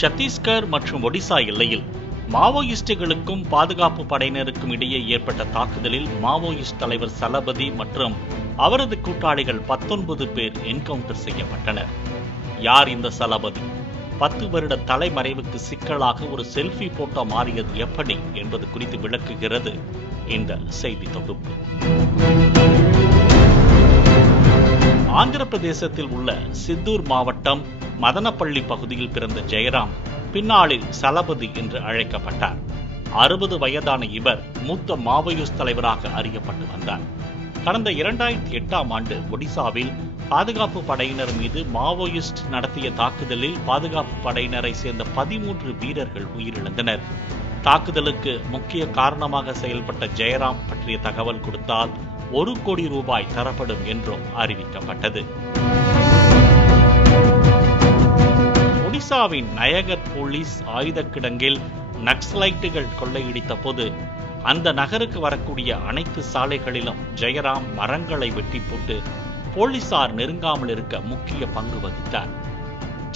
சத்தீஸ்கர் மற்றும் ஒடிசா எல்லையில் மாவோயிஸ்டுகளுக்கும் பாதுகாப்பு படையினருக்கும் இடையே ஏற்பட்ட தாக்குதலில் மாவோயிஸ்ட் தலைவர் சலபதி மற்றும் அவரது கூட்டாளிகள் 19 பேர் என்கவுண்டர் செய்யப்பட்டனர். யார் இந்த சலபதி? 10 வருட தலைமறைவுக்கு சிக்கலாக ஒரு செல்ஃபி போட்டோ மாறியது எப்படி என்பது குறித்து விளக்குகிறது இந்த செய்தி தொகுப்பு. ஆந்திர பிரதேசத்தில் உள்ள சித்தூர் மாவட்டம் மதனப்பள்ளி பகுதியில் பிறந்த ஜெயராம் பின்னாளில் சலபதி என்று அழைக்கப்பட்டார். 60 வயதான இவர் மூத்த மாவோயிஸ்ட் தலைவராக அறியப்பட்டு வந்தார். கடந்த 2008ஆம் ஆண்டு ஒடிசாவில் பாதுகாப்பு படையினர் மீது மாவோயிஸ்ட் நடத்திய தாக்குதலில் பாதுகாப்பு படையினரை சேர்ந்த 13 வீரர்கள் உயிரிழந்தனர். தாக்குதலுக்கு முக்கிய காரணமாக செயல்பட்ட ஜெயராம் பற்றிய தகவல் கொடுத்தால் 1 கோடி ரூபாய் தரப்படும் என்றும் அறிவிக்கப்பட்டது. ஒடிசாவின் நயகர் போலீஸ் ஆயுத கிடங்கில் நக்சலைட்டுகள் கொள்ளையடித்த போது அந்த நகருக்கு வரக்கூடிய அனைத்து சாலைகளிலும் ஜெயராம் மரங்களை வெட்டி போட்டு போலீசார் நெருங்காமல் இருக்க முக்கிய பங்கு வகித்தார்.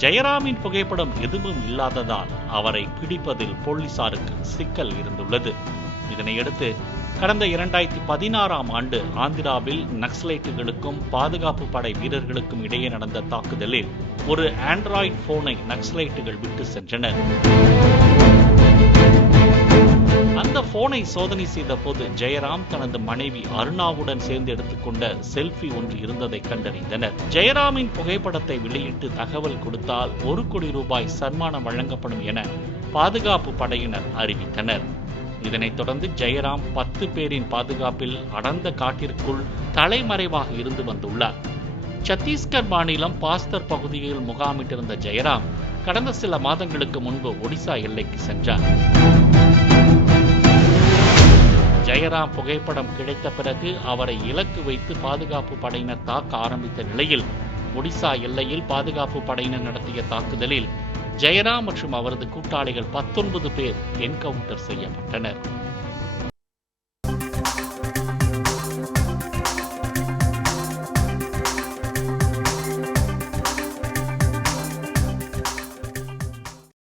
ஜெயராமின் புகைப்படம் எதுவும் இல்லாததால் அவரை பிடிப்பதில் போலீசாருக்கு சிக்கல் இருந்துள்ளது. இதனையடுத்து கடந்த 2016ஆம் ஆண்டு ஆந்திராவில் நக்சலைட்டுகளுக்கும் பாதுகாப்பு படை வீரர்களுக்கும் இடையே நடந்த தாக்குதலில் ஒரு ஆண்ட்ராய்டு போனை நக்சலைட்டுகள் விட்டு சென்றனர். அந்த போனை சோதனை செய்த போது ஜெயராம் தனது மனைவி அருணாவுடன் சேர்ந்து எடுத்துக்கொண்ட செல்ஃபி ஒன்று இருந்ததை கண்டறிந்தனர். ஜெயராமின் புகைப்படத்தை வெளியிட்டு தகவல் கொடுத்தால் 1 கோடி ரூபாய் சன்மானம் வழங்கப்படும் என பாதுகாப்பு படையினர் அறிவித்தனர். இதனைத் தொடர்ந்து ஜெயராம் 10 பேரின் பாதுகாப்பில் அடர்ந்த காட்டிற்குள் தலைமறைவாக இருந்து வந்துள்ளார். சத்தீஸ்கர் மாநிலம் பாஸ்தர் பகுதியில் முகாமிட்டிருந்த ஜெயராம் கடந்த சில மாதங்களுக்கு முன்பு ஒடிசா எல்லைக்கு சென்றார். ஜெயராம் புகைப்படம் கிடைத்த பிறகு அவரை இலக்கு வைத்து பாதுகாப்பு படையினர் தாக்க ஆரம்பித்த நிலையில் ஒடிசா எல்லையில் பாதுகாப்பு படையினர் நடத்திய தாக்குதலில் ஜெயராம் மற்றும் அவரது கூட்டாளிகள் 19 பேர் என்கவுண்டர் செய்யப்பட்டனர்.